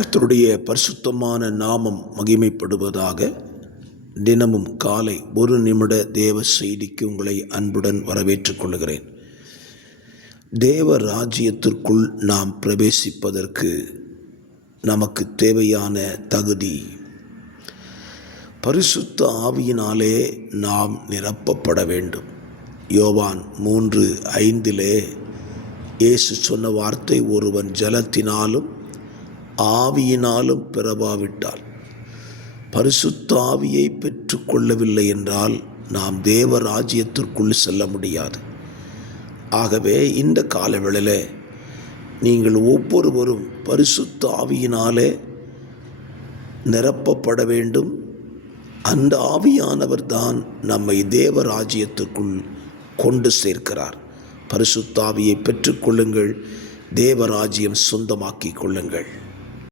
கர்த்தருடைய பரிசுத்தமான நாமம் மகிமைப்படுவதாக. தினமும் காலை ஒரு நிமிட தேவ செய்திக்கு உங்களை அன்புடன் வரவேற்றுக் கொள்கிறேன். தேவ ராஜ்யத்திற்குள் நாம் பிரவேசிப்பதற்கு நமக்கு தேவையான தகுதி பரிசுத்த ஆவியினாலே நாம் நிரப்பப்பட வேண்டும். யோவான் 3:5 இயேசு சொன்ன வார்த்தை, ஒருவன் ஜலத்தினாலும் ஆவியினாலும் பிறவாவிட்டால், பரிசுத்த ஆவியை பெற்றுக்கொள்ளவில்லை என்றால் நாம் தேவ ராஜ்யத்திற்குள் செல்ல முடியாது. ஆகவே இந்த காலவேளையில் நீங்கள் ஒவ்வொருவரும் பரிசுத்த ஆவியினாலே நிரப்பப்பட வேண்டும். அந்த ஆவியானவர் தான் நம்மை தேவ ராஜ்யத்திற்குள் கொண்டு சேர்க்கிறார். பரிசுத்த ஆவியை பெற்றுக்கொள்ளுங்கள், தேவ ராஜ்யம் சொந்தமாக்கிக் கொள்ளுங்கள்.